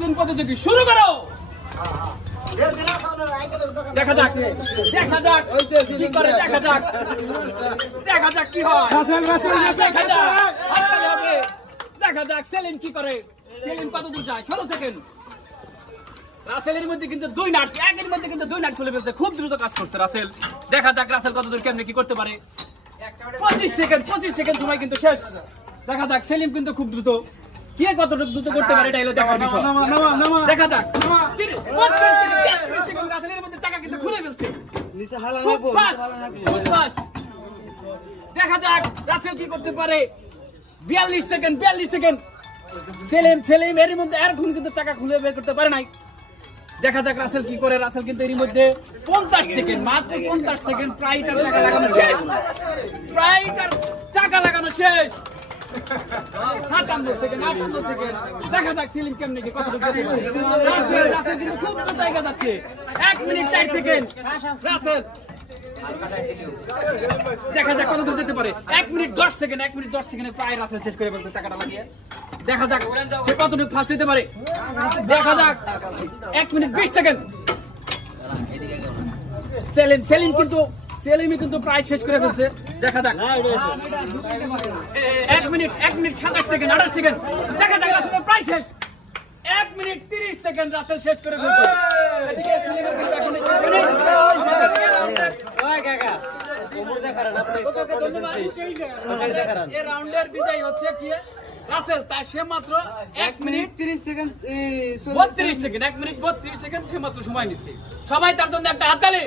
কতদিন প্রতিযোগী শুরু করো। দেখা যাক দেখা যাক কি করে, দেখা যাক দেখা যাক কি হয়, দেখা যাক দেখা যাক সেলিম কি করে, সেলিম কত দূর যায়। 16 সেকেন্ড। রাসেলের মধ্যে কিন্তু 2 নাট, একের মধ্যে কিন্তু 2 নাট চলে ফেলছে, খুব দ্রুত কাজ করছে রাসেল। দেখা যাক রাসেল কত দূর কেমনে কি করতে পারে। 25 সেকেন্ড সময় কিন্তু শেষ। দেখা যাক সেলিম কিন্তু খুব দ্রুত, কে কতটুকু দ্রুত করতে পারে এটা হলো দেখার বিষয়। দেখা যাক 33 সেকেন্ড রাসেলের মধ্যে চাকা কিন্তু খুলে ফেলছে, খুব ফাস্ট। দেখা যাক রাসেল কি করতে পারে। 42 সেকেন্ড। সেলিম এর মধ্যে এখন কিন্তু চাকা খুলে বের করতে পারে নাই। দেখা যাক রাসেল কি করে। রাসেল কিন্তু এর মধ্যে 50 সেকেন্ড, মাত্র 50 সেকেন্ড, প্রায় তার চাকা লাগানো শেষ, প্রায় তার চাকা লাগানো শেষ। 57 সেকেন্ড। দেখা যাক সেলিম কেমনে কি কতটুকু যেতে পারে। রাসেল কিন্তু খুব দ্রুত এগিয়ে যাচ্ছে। 1 মিনিট 4 সেকেন্ড রাসেল। দেখা যাক কত দূর যেতে পারে। 1 মিনিট 10 সেকেন্ডে প্রায় রাসেল শেষ করে ফেলছে চাকাটা লাগিয়ে। দেখা যাক সে কতটুকু ফাস্ট হতে পারে। দেখা যাক 1 মিনিট 20 সেকেন্ড। সেলিমই কিন্তু প্রায় শেষ করে ফেলছে। দেখা যাক 1 মিনিট 27 সেকেন্ড, 28 সেকেন্ড। দেখা যাক রাসেল প্রায় শেষ। 1 মিনিট 30 সেকেন্ড রাসেল শেষ করে ফেলছে। এদিকে সেলিমের কিন্তু এখন শেষ করে এই রাউন্ডের বিজয়ী হচ্ছে কি রাসেল। তাই সে মাত্র 1 minute 30 second 32 second, 1 minute 32 second সে মাত্র সময় নিচ্ছে। সবাই তার জন্য একটা হাততালি।